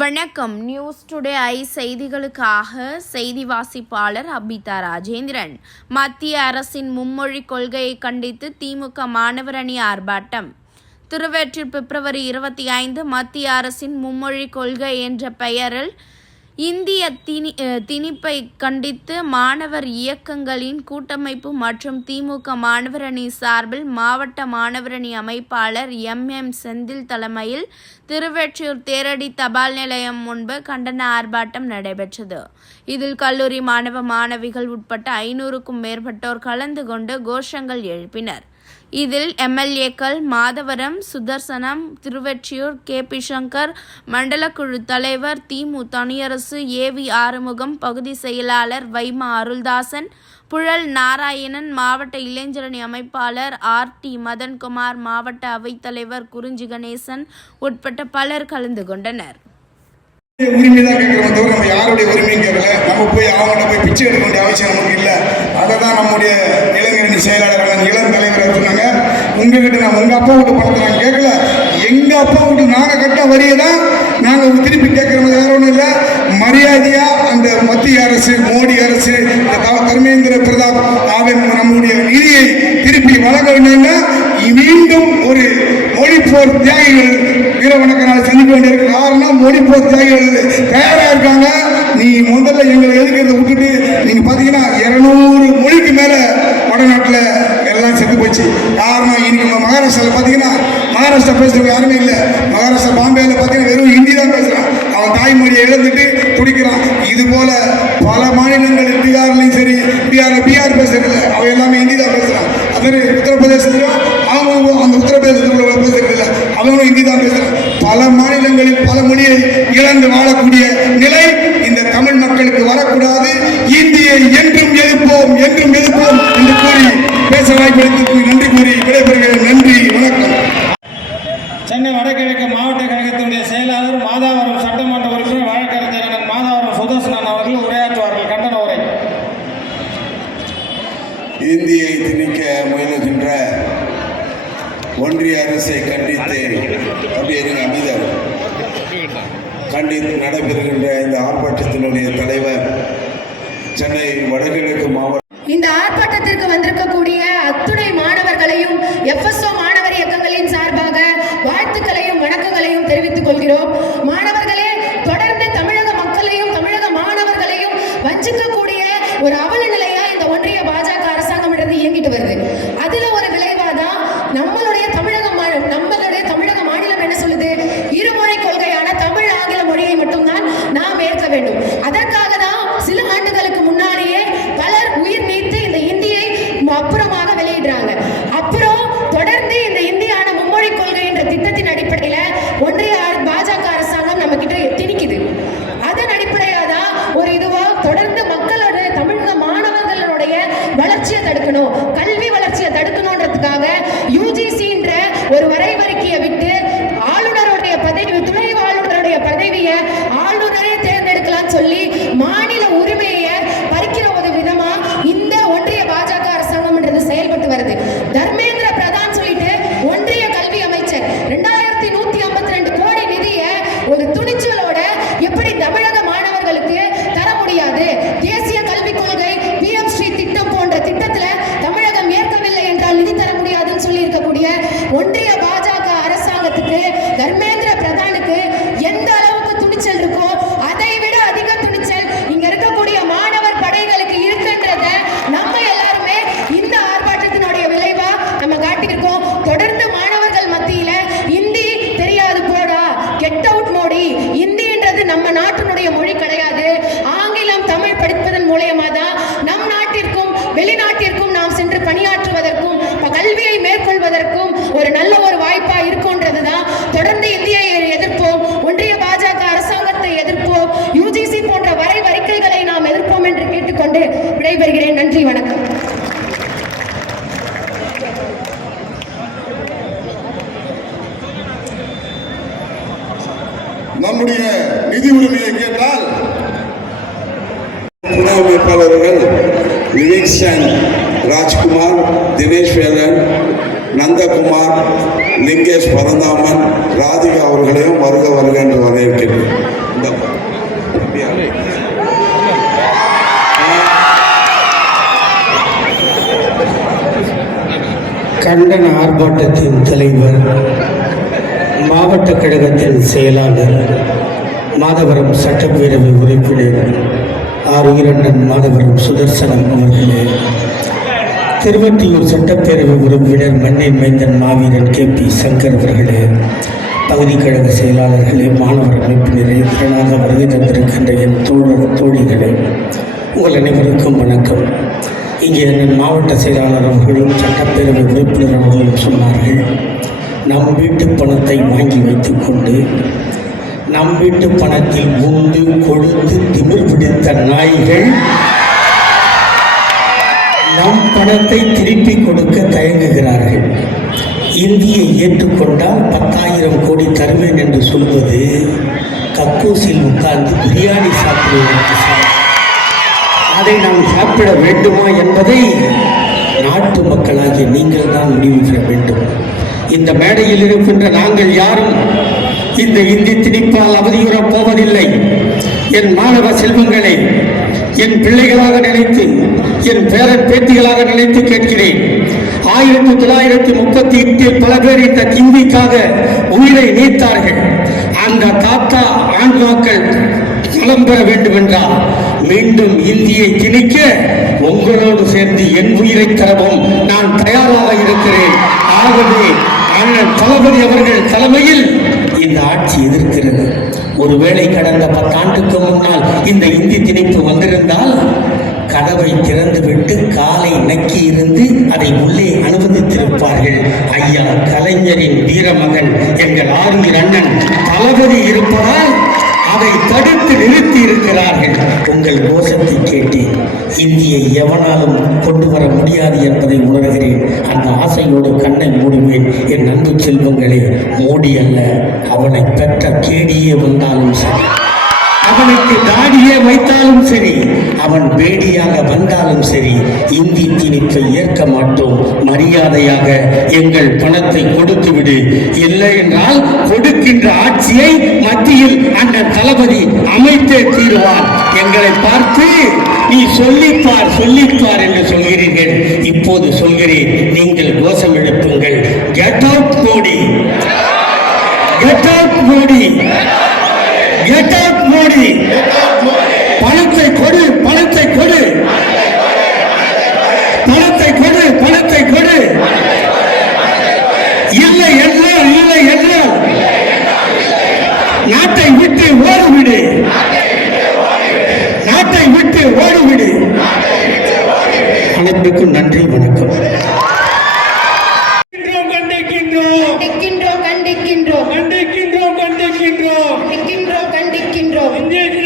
வணக்கம். News today I செய்திகளுக்காக செய்தி வாசிப்பாளர் அபிதா ராஜேந்திரன். மத்திய அரசின் மும்மொழி கொள்கையை கண்டித்து திமுக மாணவர் அணி ஆர்ப்பாட்டம். திருவேற்றில் பிப்ரவரி இருபத்தி ஐந்து மத்திய அரசின் மும்மொழி கொள்கை என்ற பெயரில் இந்திய திணி திணிப்பை கண்டித்து மாணவர் இயக்கங்களின் கூட்டமைப்பு மற்றும் திமுக மாணவரணி சார்பில் மாவட்ட மாணவரணி அமைப்பாளர் எம். எம். செந்தில் தலைமையில் திருவெற்றியூர் தேரடி தபால் நிலையம் முன்பு கண்டன ஆர்ப்பாட்டம் நடைபெற்றது. இதில் கல்லூரி மாணவ மாணவிகள் உட்பட்ட ஐநூறுக்கும் மேற்பட்டோர் கலந்து கொண்டு கோஷங்கள் எழுப்பினர். இதில் எம்எல்ஏக்கள் மாதவரம் சுதர்சனம் திருவெற்றியூர் கே. பி சங்கர் மண்டலக்குழு தலைவர் திமு தனியரசு ஏவி ஆறுமுகம் பகுதி செயலாளர் வைமா அருள்தாசன் புழல் நாராயணன் மாவட்ட இளைஞரணி அமைப்பாளர் ஆர். டி. மதன்குமார் மாவட்ட அவைத்தலைவர் குறிஞ்சி கணேசன் உட்பட்ட பலர் கலந்து கொண்டனர். உரிமை தான் கேட்கிறோம் தவிர நம்ம யாருடைய உரிமையும் கேட்கல. நம்ம போய் அவங்கள்ட்ட போய் பிச்சை எடுக்க வேண்டிய அவசியம் நமக்கு இல்லை. அதை தான் நம்முடைய இளைஞரணி செயலாளர் இளம் தலைவர் சொன்னாங்க. உங்ககிட்ட நான் உங்கள் அப்பா வீட்டு பணத்தை நாங்கள் கேட்கல. எங்கள் அப்பா வீட்டு நாங்கள் கட்ட வரியை தான் நாங்கள் திருப்பி கேட்குறது வேற ஒன்றும் இல்லை. மரியாதையாக அந்த மத்திய அரசு மோடி அரசு இந்த தர்மேந்திர பிரதாப் ஆவின் நம்முடைய நிதியை திருப்பி வழங்க வேண்டும்னா மீண்டும் ஒரு மொழி போர் தியாகிகள் வீர வணக்க நாள் சந்திக்க வேண்டியிருக்கு. காரணம் மொழிப்போர் தியாகிகள் தயாராக இருக்காங்க. நீ முதல்ல எங்களை எதுக்கிறத விட்டுட்டு நீங்க பாத்தீங்கன்னா இருநூறு மொழிக்கு மேல வடநாட்டுல எல்லாம் செத்து போச்சு. காரணம் இன்னைக்கு நம்ம மகாராஷ்டிரால பாத்தீங்கன்னா மகாராஷ்டிரா பேசுறவங்க யாருமே இல்லை. மகாராஷ்டிரா பாம்பேல பாத்தீங்கன்னா வெறும் ஹிந்தி தான் பேசுறான். அவன் தாய்மொழியை இழந்துட்டு குடிக்கிறான் இது போல பல மாநிலங்கள் பீகார்லையும் சரி பீகார்ல பீகார் பேசுறது இல்லை. அவன் எல்லாமே ஹிந்தி தான் பேசுறான். அது உத்தரப்பிரதேசத்திலும் அவங்க அந்த உத்தரப்பிரதேசத்தில் பேசுறது இல்லை. அவங்களும் ஹிந்தி தான் பேசுகிறான் பல மாநிலங்களில் பல மொழியை இழந்து வாழக்கூடிய என்றும் எதிர்ப்போம் என்றும் எதிர்ப்போம் என்று கூறி பேச வாய்ப்பளித்ததுக்கு நன்றி கூறி விடைபெறுகிறேன். நன்றி வணக்கம். சென்னை வடகிழக்கு மாவட்ட கழகத்தினுடைய செயலாளர் மாதாவரம் சட்டமன்ற உறுப்பினர் வழக்கறிஞர் மாதாவரம் சுதர்சனன் அவர்கள் உரையாற்றுவார்கள். கண்டன உரை. இந்தியை திணிக்க முயலுகின்ற ஒன்றிய அரசை கண்டித்து அப்படியே இருங்க. கண்டித்து நடைபெறுகின்ற இந்த ஆர்ப்பாட்டத்தினுடைய தலைவர் சென்னை வடகிழக்கு மாவட்ட இந்த ஆர்ப்பாட்டத்திற்கு வந்திருக்கக்கூடிய அத்துணை மாணவர்களையும் எஃப்எஸ்ஓ மாணவர் இயக்கங்களின் சார்பாக வாழ்த்துக்களையும் வணக்கங்களையும் தெரிவித்துக் கொள்கிறோம். மாணவர்களே தொடர்ந்து தமிழக மக்களையும் தமிழக மாணவர்களையும் வஞ்சிக்கக்கூடிய ஒரு அவல நிலையா இந்த ஒன்றிய பாஜக அரசாங்கம் இருந்து இயங்கிட்டு வருது. அதுல ஒரு விளைவாதான் நம்மளுடைய தமிழக விடைபெறுகிறேன் நன்றி வணக்கம் நம்முடைய நிதி உரிமையை கேட்டால் துணை அமைப்பாளர்கள் லிவிங்ஸ்டன் ராஜ்குமார் தினேஷ் வேலன் நந்தகுமார் லிங்கேஷ் பரந்தாமன் ராதிகா அவர்களையும் வருக வருக என்று வரவேற்கிறேன் இந்தாப்பா. கண்டன ஆர்ப்பாட்டத்தின் தலைவர் மாவட்ட கழகத்தின் செயலாளர் மாதவரம் சட்டப்பேரவை உறுப்பினர் ஆர். உயிரண்ணன் மாதவரம் சுதர்சனம் அவர்களே. திருவத்தியூர் சட்டப்பேரவை உறுப்பினர் மண்ணின் மைந்தன் மாவீரன் கே. பி. சங்கர் அவர்களே. பகுதி கழக செயலாளர்களே மாணவர் அமைப்பினரே திறனாக வருகை தந்திருக்கின்ற என் தோழர் தோழிகளே. உங்கள் அனைவருக்கும் வணக்கம். இங்கே என் மாவட்ட செயலாளர் அவர்களும் சட்டப்பேரவை உறுப்பினர் அவர்களும் சொன்னார்கள் நம் வீட்டு பணத்தை வாங்கி வைத்துக்கொண்டு நம் வீட்டு பணத்தில் உண்டு கொழுத்து திமிர் பிடித்த நாய்கள் நம் பணத்தை திருப்பி கொடுக்க தயங்குகிறார்கள். இந்தியை ஏற்றுக்கொண்டால் பத்தாயிரம் கோடி தருவேன் என்று சொல்வது கக்கூசில் உட்கார்ந்து பிரியாணி சாப்பிடுவதற்கு அதை நாம் சாப்பிட வேண்டுமா என்பதை நாட்டு மக்களாகிய நீங்கள் தான் முடிவு செய்ய வேண்டும். இந்த மேடையில் இருக்கின்ற நாங்கள் யாரும் இந்த இந்தி திணிப்பால் அவதியுறப் போவதில்லை. என் மாணவ செல்வங்களை என் பிள்ளைகளாக நினைத்து என் பேரன் பேத்திகளாக நினைத்து கேட்கிறேன். ஆயிரத்தி தொள்ளாயிரத்தி முப்பத்தி எட்டில் பல பேர் இந்த இந்திக்காக உயிரை நீத்தார்கள். அந்த தாத்தா ஆன்மாக்கள் நலம் பெற வேண்டும் என்றால் மீண்டும் இந்தியை திணிக்க உங்களோடு சேர்ந்து என் உயிரை தரவும் நான் தயாராக இருக்கிறேன். ஆகவே அண்ணன் தளபதி அவர்கள் தலைமையில் இந்த ஆட்சி எதிர்க்கிறது. ஒருவேளை கடந்த பத்தாண்டுக்கு முன்னால் இந்த இந்தி திணிப்பு வந்திருந்தால் கதவை திறந்துவிட்டு காலை நக்கி இருந்து அதை உள்ளே அனுமதித்திருப்பார்கள். ஐயா கலைஞரின் வீரமகன் எங்கள் ஆறுயிர் அண்ணன் தளபதி இருப்பதால் அதை தடுத்து நிறுத்தி இருக்கிறார்கள் உங்கள் கோஷத்தை கேட்டேன் இந்தியை எவனாலும் கொண்டு வர முடியாது என்பதை உணர்கிறேன். அந்த ஆசையோடு கண்ணை மூடுவேன். என் அன்பு செல்வங்களே மோடி அல்ல அவனை பெற்ற கேடியே வந்தாலும் சரி. அவனுக்கு தாடியே வைத்தாலும் சரி. அவன் பேடியாக வந்தாலும் சரி. இந்தி திணிப்பை ஏற்க மாட்டோம். மரியாதையாக எங்கள் பணத்தை கொடுத்துவிடு. இல்லை என்றால் கொடுக்கின்ற ஆட்சியை மத்தியில் அந்த தளபதி அமைத்தே தீருவார். எங்களை பார்த்து நீ சொல்லிப்பார் சொல்லிப்பார் என்று சொல்கிறீர்கள். இப்போது சொல்கிறேன் நீங்கள் கோஷம் எழுப்புங்கள். Get out Modi get out Modi get out Modi பணத்தை கொடு பணத்தை கொடு பணத்தை கொடு இல்லை என்றால் இல்லை என்றால் நாட்டை விட்டு ஓடிவிடு. நாட்டை விட்டு ஓடிவிடு. அனைவருக்கும் நன்றி வணக்கம். கண்டிக்கின்றோம் கண்டிக்கின்றோம். கண்டிக்கின்றோம் கண்டிக்கின்றோம். கண்டிக்கின்றோம் கண்டிக்கின்றோம்.